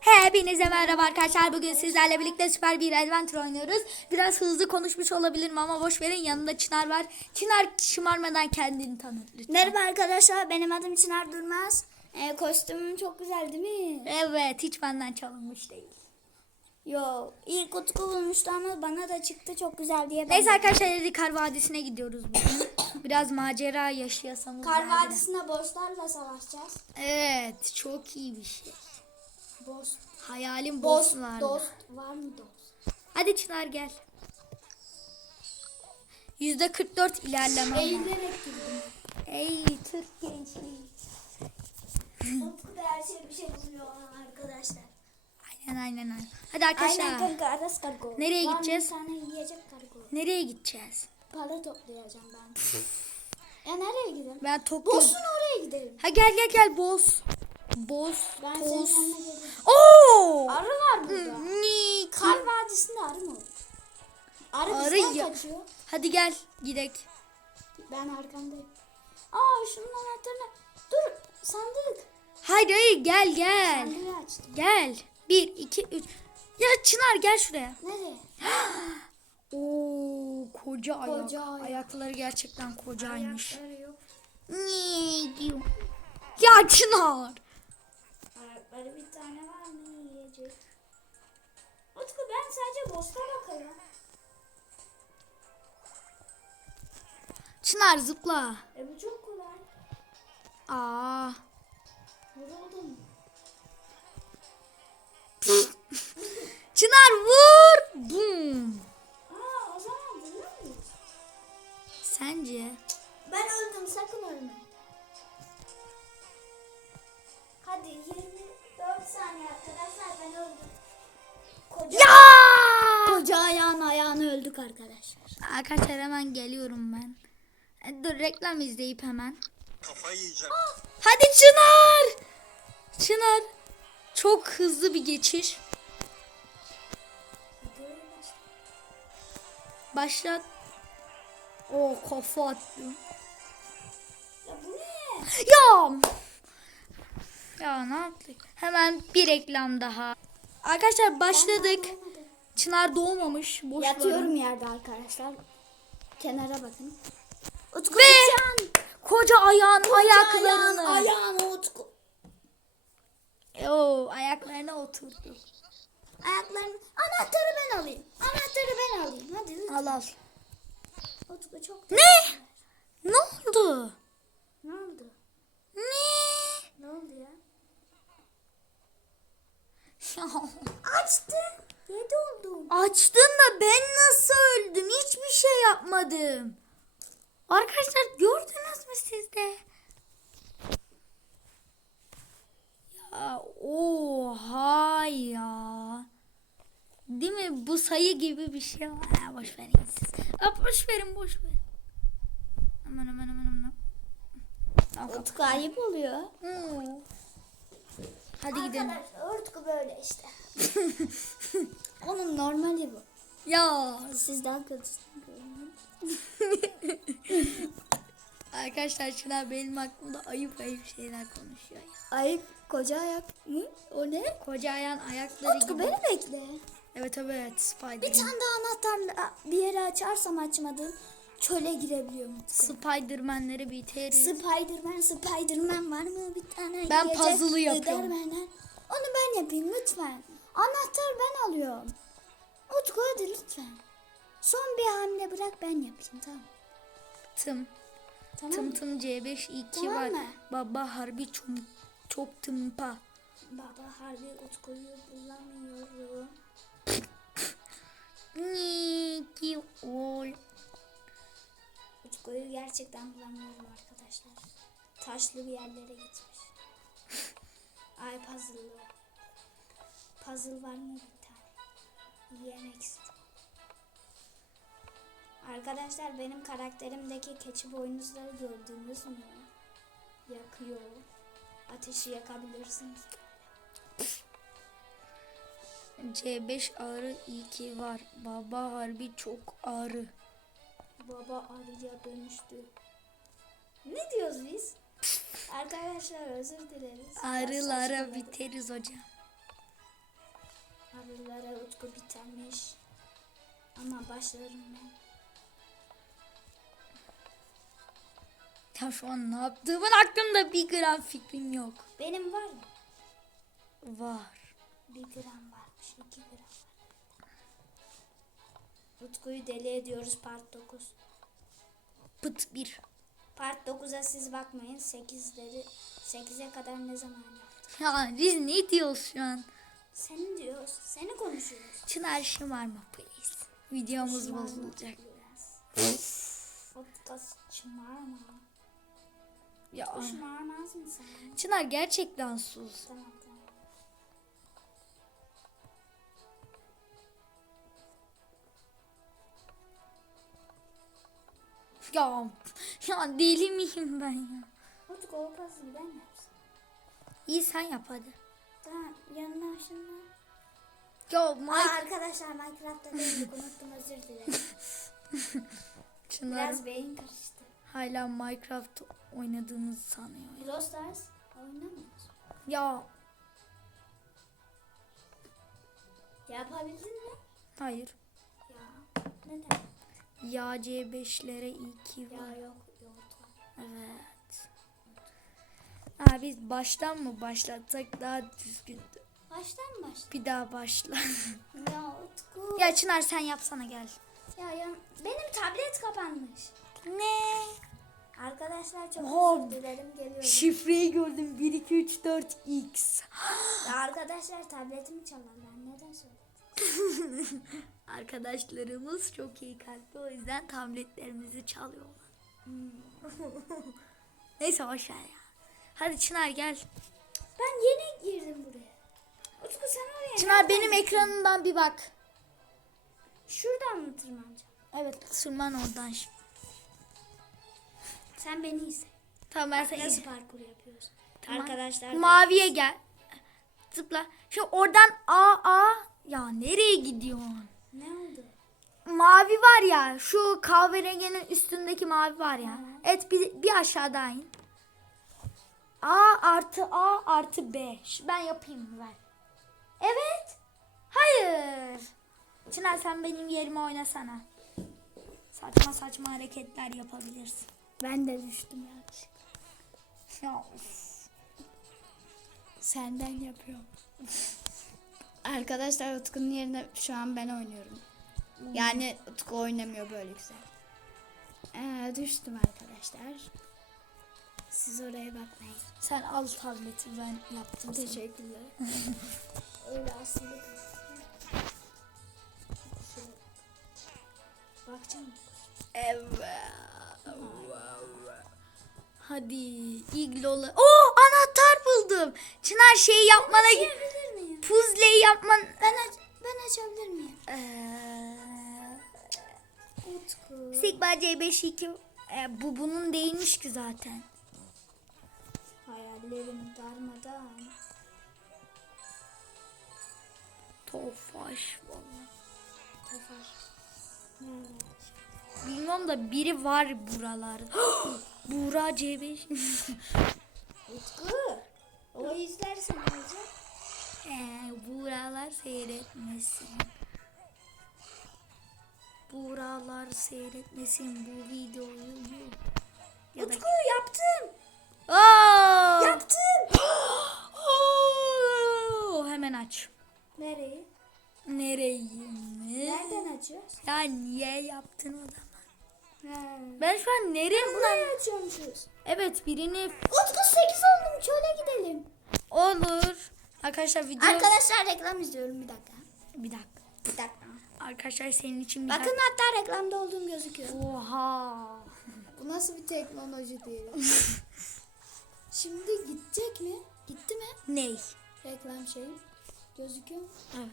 Hepinize merhaba arkadaşlar. Bugün sizlerle birlikte süper bir adventure oynuyoruz. Biraz hızlı konuşmuş olabilirim ama boş verin. Yanında Çınar var. Çınar şımarmadan kendini tanıt lütfen. Merhaba arkadaşlar benim adım Çınar Durmaz. Ee, kostümüm çok güzel değil mi? Evet hiç benden çalınmış değil. Yo ilk Utku bulmuştu ama bana da çıktı çok güzel diye. ben Neyse arkadaşlar Eri Kar Vadisi'ne gidiyoruz bugün. Biraz macera yaşayasamız. Kar geldi. Vadisi'nde bosslarla savaşacağız. Evet çok iyi bir şey. Boss. Hayalim Boss. bosslarla. Dost. Var mı dost? Hadi Çınar gel. Yüzde 44 ilerleme. var. Eğilerek girdim. Ey Türk gençliği. Utku da her şey bir şey buluyor arkadaşlar. Aynen aynen aynen. Hadi arkadaşlar. Aynen kanka Aras kargo. Nereye Var gideceğiz? Tane yiyecek kargo. Nereye gideceğiz? Para toplayacağım ben. ya nereye gidelim? Ben Tokyo... Boss'un oraya gidelim. Ha gel gel gel boss. Boss. Ben toz. Oo! Arı var burada. Ni- Kar Vadisi'nde arı mı? Arı, Arı bizden ya- kaçıyor. Hadi gel gidek. Ben arkandayım. Aa şunun anahtarını. Dur sandık. Haydi hayır gel gel. Sandığı açtım. Gel. Bir, iki, üç. Ya Çınar gel şuraya. Nereye? Oo koca ayak. Koca ayak. Ayakları gerçekten kocaymış. Ayakları yok. Ne diyor? Ya Çınar. Ben sadece bosta bakıyorum. Çınar zıpla. E bu çok kolay. Aa. Vuruldum. Çınar vur. Bum. Aa o zaman vuruyor muyuz? Sence? Ben öldüm sakın ölme. Hadi 24 saniye arkadaşlar ben öldüm. Koca, Ya! Koca ayağın ayağını öldük arkadaşlar. Arkadaşlar hemen geliyorum ben. E, Dur reklam izleyip hemen. Kafayı yiyeceğim. Hadi Çınar. Çınar. Çok hızlı bir geçiş. Başlat. O kafa attım. Ya bu ne? Ya. Ya ne yaptık? Hemen bir reklam daha. Arkadaşlar başladık. Çınar doğmamış. Boş Yatıyorum verin. yerde arkadaşlar. Kenara bakın. Utku Ve bıçağın. koca ayağın Koca ayaklarını. Ayağın, ayağını Utku. Oo, ayaklarına oturdu. Ayaklarını. Anahtarı ben alayım. Anahtarı ben alayım. Hadi Utku. Al al. Utku çok. Ne? Ne oldu? Ne oldu? Ne? Ne oldu ya? Açtı. Yedi oldum. Açtın da ben nasıl öldüm? Hiçbir şey yapmadım. Arkadaşlar gördünüz mü siz de? Ya oha ya. Değil mi? Bu sayı gibi bir şey var. Ha, boş verin siz. Ha, boş verin boş verin. Aman aman aman aman. Utku ayıp oluyor. Hmm. Hadi gidelim. Arkadaşlar Utku böyle işte. Onun normali bu. Ya Siz daha kötüsünü görün. arkadaşlar Çınar benim hakkımda ayıp ayıp şeyler konuşuyor ya. Ayıp koca ayak. Hı? O ne? Koca ayağın ayakları Utku gibi. beni bekle. Evet evet Spider. Bir tane daha anahtarla bir yere açarsam açmadım. Çöle girebiliyorum Utku. Spiderman'leri biteriz. Spiderman, Spiderman var mı bir tane? Ben yiyecek puzzle'ı yapıyorum. Onu ben yapayım lütfen. Anahtar ben alıyorum. Utku hadi lütfen. Son bir hamle bırak ben yapayım tamam. Tım. Tamam Tım tım C5 2 Tamam var. mı? Baba harbi çok, çok tımpa. Baba harbi Utku'yu bulamıyorum. Niki ol. Utku'yu gerçekten bulamıyorum arkadaşlar. Taşlı bir yerlere gitmiş. Ay puzzle. Puzzle var mı bir tane? Yemek istiyorum. Arkadaşlar benim karakterimdeki keçi boynuzları gördünüz mü? Yakıyor. Ateşi yakabilirsiniz. C5 ağrı 2 var. Baba harbi çok ağrı. Baba arıya dönüştü. Ne diyoruz biz? Arkadaşlar özür dileriz. Saçmaladık. biteriz hocam. Haberlere Utku bitermiş. Ama başlarım ben. Ya şu an ne yaptığımın hakkında bir gram fikrim yok. Benim var mı? Var. Bir gram varmış. iki gram var. Utku'yu deli ediyoruz part 9. Pıt bir. Part 9'a siz bakmayın. 8'leri 8'e kadar ne zaman yaptık? Ya biz ne diyoruz şu an? Seni diyoruz. Seni konuşuyoruz. Çınar şımarma please. Videomuz Şımarma bozulacak. Podcast şımarma. Ya şımarmaz mısın? Çınar gerçekten sus. Tamam Ya, ya deli miyim ben ya? Utku o puzzle'ı ben yapsam. İyi sen yap hadi. Tamam yanına şunlar. Ya Aa, Mike arkadaşlar Minecraft'ta değildik unuttum özür dilerim. Çınar Biraz beyin karıştı. hala Minecraft oynadığımızı sanıyor. Brawl Stars oynamıyoruz. Ya Yapabildin mi? hayır. Ya neden? Ya C5'lere iyi ki Ya var. yok yok. Evet. Ha biz baştan mı başlatsak daha düzgündü. Baştan başla. Bir daha başla. Ya Utku. ya Çınar sen yapsana gel. Ya, ya benim tablet kapanmış. Ne? Arkadaşlar çok Oha. özür dilerim geliyorum. Şifreyi gördüm 1 2 3 4 X. Ya arkadaşlar tabletimi çalarlar. Neden söyledin? Arkadaşlarımız çok iyi kalpli o yüzden tabletlerimizi çalıyorlar. Neyse boş ver ya. Hadi Çınar gel. Ben yeni girdim buraya. Utku sen oraya Çınar nereden benim gittin? ekranımdan bir bak. Şuradan mı tırmanacağım? Evet tırman oradan şimdi. Sen beni izle. Tamam ben seni Nasıl parkur yapıyoruz? Tamam. Arkadaşlar Maviye gel. Zıpla. Şu oradan A A. Ya nereye gidiyorsun? Ne oldu? Mavi var ya şu kahverenginin üstündeki mavi var ya. Hı. Evet bir, bir aşağıdan in. A artı A artı B. Şu- Ben yapayım mı ver. Evet. Hayır. Çınar sen benim yerime oynasana. Saçma saçma hareketler yapabilirsin. Ben de düştüm ya. Ya of. Senden yapıyorum. Arkadaşlar Utku'nun yerine şu an ben oynuyorum. Yani Utku oynamıyor böyle güzel. Ee, düştüm arkadaşlar. Siz oraya bakmayın. Sen al tableti ben yaptım. Teşekkürler. Öyle aslında. Bakacağım. Evet. Hadi iglola. Oo anahtar buldum. Çınar şey yapmana? Puzzle'yi yapman. Ben aç ben açabilir miyim? Ee, Utku. Sigma C52 e, bu bunun değilmiş ki zaten. Hayallerim darmadan. Tofaş valla. Nerede? Bilmiyorum da biri var buralarda. Buğra C5. Utku. O izlersen olacak? ee, Buğralar seyretmesin. Buğralar seyretmesin bu videoyu. Ya da... Utku yaptım. Aa! Yaptım. Oo, Hemen aç. Nereyi? Nereyi mi? Nereden açıyoruz? Ya niye yaptın o zaman? He. Ben şu an nereye Burayı açıyormuşuz. Evet birini Utku 8 oldum. Çöle gidelim. Olur. Arkadaşlar video Arkadaşlar reklam izliyorum bir dakika. bir dakika. Bir dakika. Arkadaşlar senin için bir Bakın dakika. hatta reklamda olduğum gözüküyor. Oha. Bu nasıl bir teknoloji diyelim. Şimdi gidecek mi? Gitti mi? Ney? Reklam şeyi. Gözüküyor mu? Evet.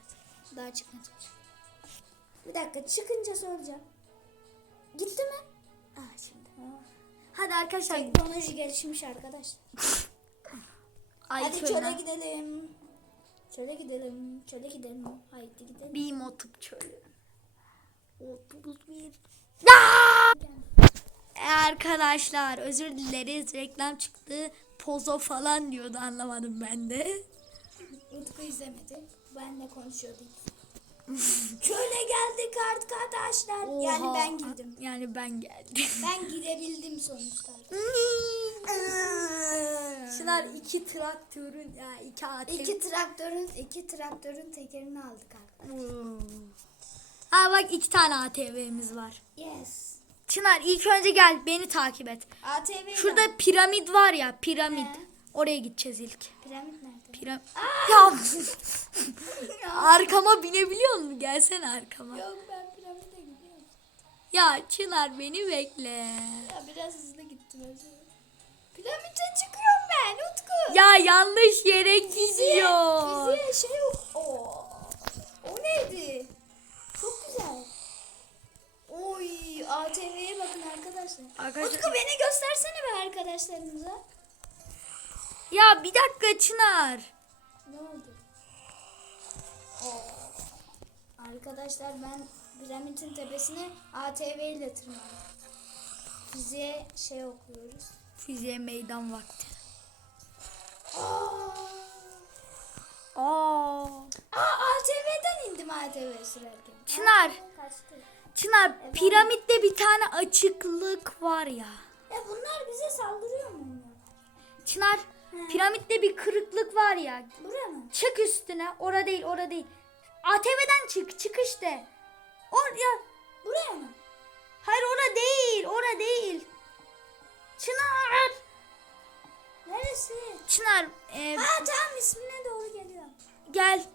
Daha çıkmadı. Bir dakika çıkınca soracağım. Gitti mi? Aa şimdi. Hadi arkadaşlar. Teknoloji gelişmiş arkadaşlar. Ay Hadi şöyle. çöle gidelim. Çöle gidelim. Çöle gidelim. Haydi gidelim. Bir motıp çölü. Otobüs bir. Arkadaşlar özür dileriz reklam çıktı. Pozo falan diyordu anlamadım ben de. Utku izlemedi. Benle konuşuyorduk. Şöyle geldik arkadaşlar. Yani Oha. ben girdim. Yani ben geldim. Ben gidebildim sonuçta. Çınar iki traktörün ya iki ATV. İki traktörün iki traktörün tekerini aldık arkadaşlar. Ha bak iki tane ATV'miz var. Yes. Çınar ilk önce gel beni takip et. ATV Şurada piramit var ya piramit. He. Oraya gideceğiz ilk. piramit nerede? Piram ya. arkama binebiliyor musun? Gelsene arkama. Yok ben piramide gidiyorum. Ya Çınar beni bekle. Ya biraz hızlı gittim özür. Piramite çıkıyorum ben Utku. Ya yanlış yere gidiyor. fiziğe şey yok. Oo. O neydi? Çok güzel. Oy ATV'ye bakın arkadaşlar. Arkadaşlar- Utku beni göstersene be arkadaşlarımıza. Ya bir dakika Çınar. Ne oldu? Oo. Arkadaşlar ben piramidin tepesine ATV ile tırmandım. Fiziğe şey okuyoruz. Fiziğe meydan vakti. Aa. Aa. Aa ATV'den indim ATV sürerken. Çınar. Kaçtı. Çınar piramitte bir tane açıklık var ya. Ya bunlar bize saldırıyor mu? Çınar piramitte bir kırıklık var ya. Buraya mı? Çık üstüne. Ora değil, ora değil. ATV'den çık, çık işte. Oraya. Buraya mı? Hayır ora değil, ora değil. Çınar. Neresi? Çınar, e, Ha tamam ismine doğru geliyorum. gel.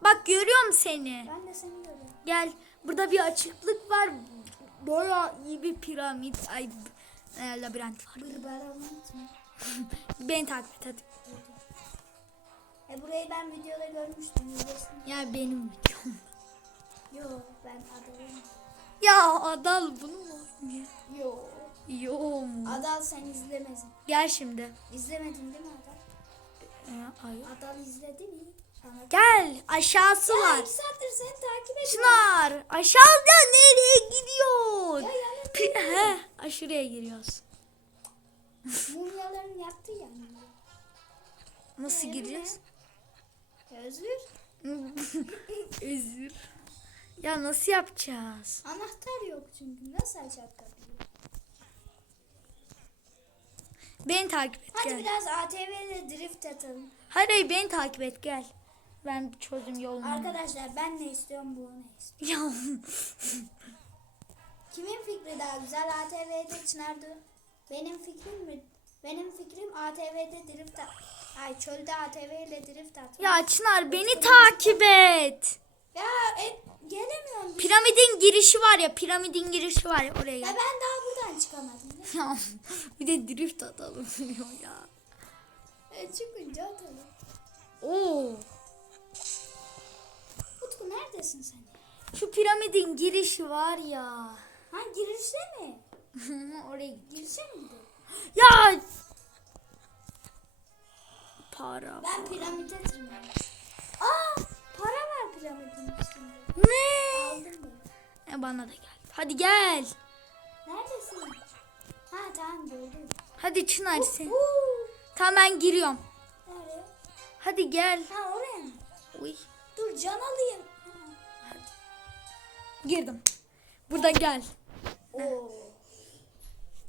Bak görüyorum seni. Ben de seni görüyorum. Gel. Burada bir açıklık var. Bayağı iyi bir piramit. Ay, e, labirent var. Bırbara unutma. Beni takip et hadi. E burayı ben videoda görmüştüm. izlesin. Ya benim videom. Yo ben adalım. Ya Adal bunu mu oynuyor? Yo. Yo mu? Adal sen izlemedin. Gel şimdi. İzlemedin değil mi Adal? E, ay. Adal izledi mi? Sana... Gel aşağısı Ya var. iki saattir seni takip ediyorum. Çınar aşağıda nereye gidiyor? Ya Pi- He, aşırıya giriyoruz. Yaptığı yani. Nasıl gireceğiz? Ya Özür. Özür. Ya nasıl yapacağız? Anahtar yok çünkü. Nasıl açacak kapıyı? Beni takip et Hadi gel. biraz ATV'de drift atalım. Hayır hayır beni takip et gel. Ben çözdüm yolunu. Arkadaşlar ben ne istiyorum bu ne istiyor. Ya Kimin fikri daha güzel ATV'de Çınar'da? Benim fikrim mi? Benim fikrim ATV'de drift at. Ay çölde ATV ile drift at. ya Çınar beni takip et. Ya e, gelemiyorum. Bir- Piramidin girişi var ya piramidin girişi var ya oraya Ya gel. ben daha buradan çıkamadım. Ya bir de drift atalım diyor ya. E, çıkınca atalım. Oo. Utku neredesin sen? Şu piramidin girişi var ya. Ha girişte mi? oraya git. Girişe mi? Ya. Para. Ben piramide tırmanıyorum. Aa para var piramidin üstünde. Ne? Aldım ben. E bana da gel. Hadi gel. Neredesin? Ha tamam gördüm. Hadi Çınar sen. Tamam ben giriyorum. Nereye? Hadi gel. Ha oraya mı? Uy. Dur can alayım. Ha. Girdim. Burada gel. Oo.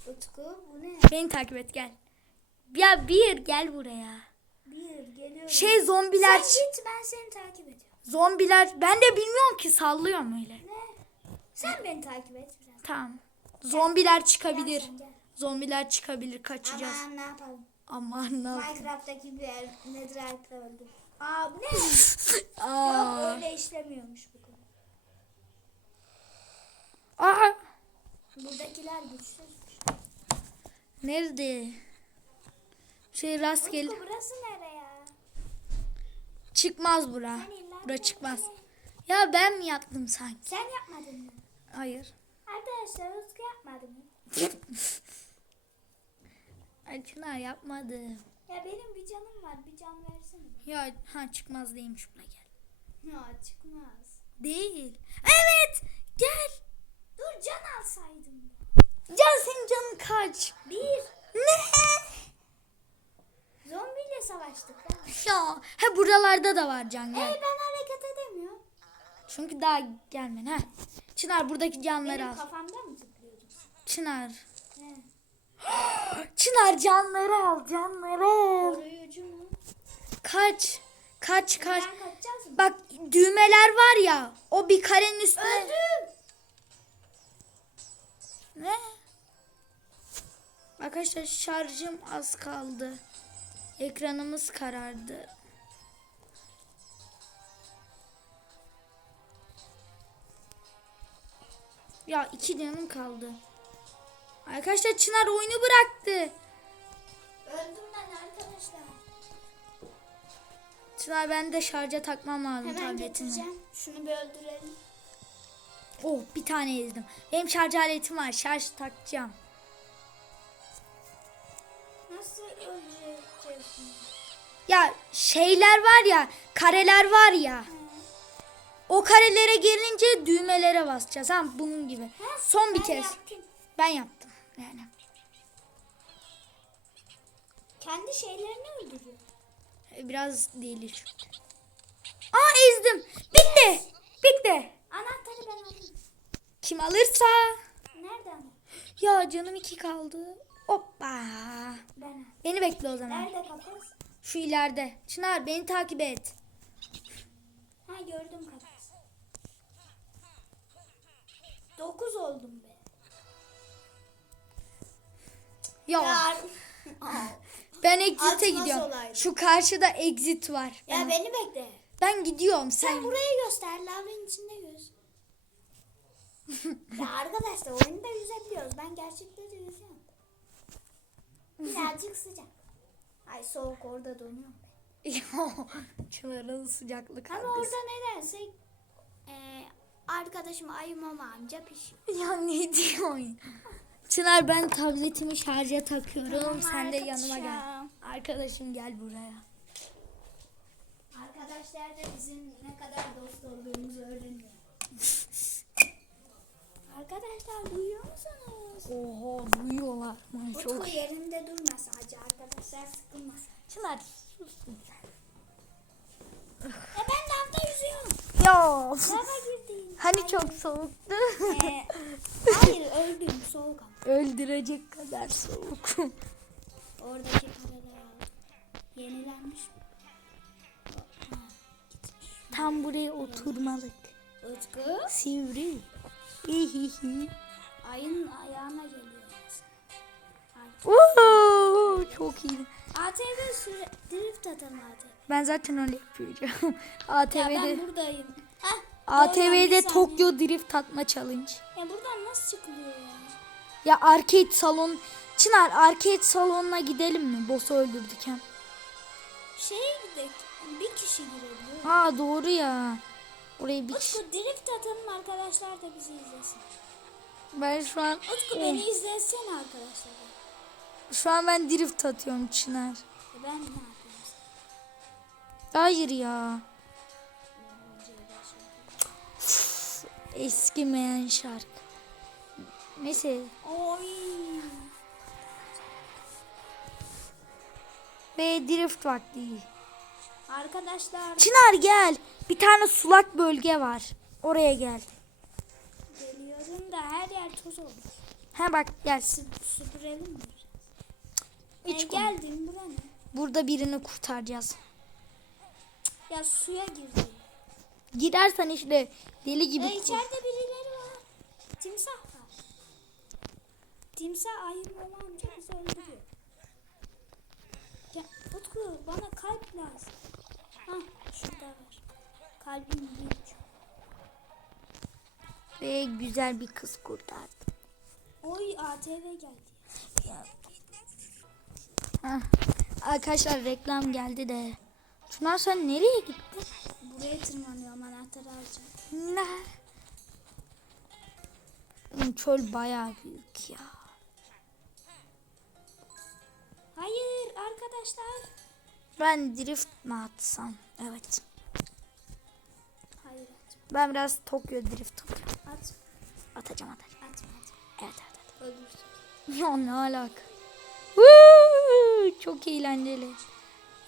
Utku bu ne? Beni takip et gel. Ya bir gel buraya. Bir geliyorum. Şey zombiler. Sen git ben seni takip ediyorum. Zombiler. Ben de bilmiyorum ki sallıyorum öyle. Ne? Sen beni takip et biraz. Tamam. Zombiler Gel çıkabilir. sen gel. Zombiler çıkabilir. Kaçacağız. Aman ne yapalım. Aman ne yapayım. Minecraft'taki bir el Netherite'la öldüm. Aa bu ne? Yok Aa. öyle işlemiyormuş bu konu. Aa. Buradakiler güçsüz. Nerede? Şey rastgele. Utku burası nere ya? Çıkmaz bura. Bura çıkmaz. yere- Ya ben mi yaptım sanki? Sen yapmadın mı? Hayır. Arkadaşlar Utku yapmadı mı? Ay Çınar yapmadım. Ya benim bir canım var. Bir can versene. Ya ha çıkmaz değilmiş buna gel. Ya çıkmaz. Değil. Evet. Gel. Dur can alsaydım. Can senin canın kaç? Bir. Ne? Zombiyle savaştık? Ya he buralarda da var can gel. ben hareket edemiyorum. Çünkü daha gelmen ha. Çınar buradaki canları Benim al. kafamda mı zıplıyordun? Çınar. He. Çınar canları al canları al. Koruyucu mu? Kaç. Kaç kaç. Ben kaçacağız mı? Bak düğmeler var ya. O bir karenin üstüne. Öldüm. Ne? Arkadaşlar şarjım az kaldı. Ekranımız karardı. Ya iki canım kaldı. Arkadaşlar Çınar oyunu bıraktı. Öldüm ben arkadaşlar. Çınar ben de şarja takmam lazım Hemen tabletimi. getireceğim. Şunu bir öldürelim. Oh bir tane ezdim. Benim şarj aletim var. Şarj takacağım. Nasıl bunu? Ya şeyler var ya, kareler var ya. O karelere gelince düğmelere basacağız. Ha bunun gibi. Son bir kez. yaptım. Ben yaptım yani. Kendi şeylerini öldürüyor. Biraz değil çünkü. Aa ezdim. Bitti. Bitti. Anahtarı ben aldım. Kim alırsa. Nereden? Ya canım iki kaldı. Hoppa. Ben. Beni bekle o zaman. Nerede kafes? Şu ileride. Çınar beni takip et. Ha gördüm kafes. Dokuz oldum be. Ya, Ya, ben exit'e Atmaz gidiyorum. olaydı. Şu karşıda exit var. ya beni bekle. Ben gidiyorum. Sen Sen burayı göster. Lavın içinde. ya arkadaşlar oyunda yüzebiliyoruz. Ben gerçekten de yüzüyorum. Birazcık sıcak. Ay soğuk orada donuyorum. Çınar'ın sıcaklık Ama algısı. orada nedense e, arkadaşım Ayımam amca pişiyor. Ya ne diyorsun? Çınar ben tabletimi şarja takıyorum. Tamam, Sen de yanıma gel. Arkadaşım gel buraya. Arkadaşlar da bizim ne kadar dost olduğumuzu öğreniyor. Arkadaşlar duyuyor musunuz? Oho duyuyorlar. Man, çok. Utku yerinde durma sadece arkadaşlar sıkılmasın. Çınar sus sen. E ben lavda yüzüyorum. Ya. Lava girdim. Hani çok soğuktu. E, hayır öldüm soğuk ama. Öldürecek kadar soğuk. Oradaki aldım. Yenilenmiş mi? Tam buraya oturmalık. Utku Sivri. Ayın ayağına geliyor. Oo, çok iyi. ATV süre drift atalım ATV. Ben zaten öyle yapıyorum. Ya ben ATV'de buradayım. Heh, ATV'de bir saniye. Tokyo Drift atma challenge. Ya buradan nasıl çıkılıyor ya? Ya arcade salon Çınar arcade salonuna gidelim mi? Boss'u öldürdük hem. Şeye gidelim. Bir kişi girebiliyor. Ha doğru ya. Oraya bir. Utku drift atalım arkadaşlar da bizi izlesin. Ben şu an Utku beni izlesene arkadaşlar. şu an ben drift atıyorum Çınar. E ben ne yapayım? Hayır ya. Eskimeyen şarkı. Neyse. Oy. Ve drift vakti. Arkadaşlar Çınar gel. Bir tane sulak bölge var. Oraya gel. geliyorum da her yer toz olmuş. Ha bak gel. Sü- süpürelim mi? Hiç konu- geldim bura ne? Burada birini kurtaracağız. Ya suya girdi. Girersen işte deli gibi. E kur- içeride birileri var. Timsah var. Timsah ayırmama amca bizi öldürüyor. Ya, Utku bana kalp lazım. Hah şurada var. Kalbim büyük. Ve güzel bir kız kurtardı. Oy ATV geldi. Hah. Arkadaşlar reklam geldi de. Çınar sen nereye gittin? Buraya tırmanıyorum anahtarı alacağım. Ne? Çöl bayağı büyük ya. Hayır arkadaşlar. Ben drift mi atsam? Evet. Ben biraz Tokyo drift atacağım. At. Atacağım atacağım. At. at. Evet evet. evet. Öldürsün. Ya ne alaka? Woo! Çok eğlenceli.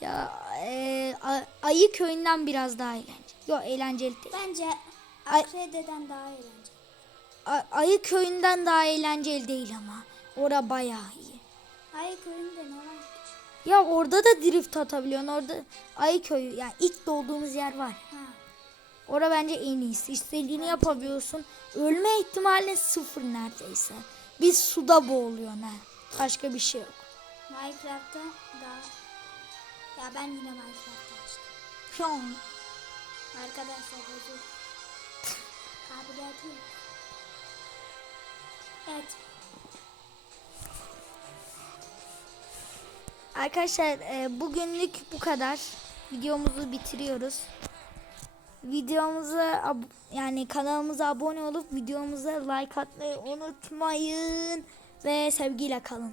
Ya e, A- Ayı köyünden biraz daha eğlenceli. Yok eğlenceli değil. Bence Akrede'den daha eğlenceli. A- Ayı köyünden daha eğlenceli değil ama. Ora bayağı iyi. Ay köyünde ne var? ki? Ya orada da drift atabiliyorsun. Orada Ayı köyü yani ilk doğduğumuz yer var. Ha. Ora bence en iyisi. İstediğini yapabiliyorsun. Ölme ihtimalin sıfır neredeyse. Biz suda boğuluyorsun ha. Başka bir şey yok. Minecraft'ta daha... Ya ben yine Minecraft'ta açtım. Şu an Arkadaşlar özür Kabiliyeti yok. Evet. Arkadaşlar e, bugünlük bu kadar. Videomuzu bitiriyoruz. Videomuza yani kanalımıza abone olup videomuza like atmayı unutmayın ve sevgiyle kalın.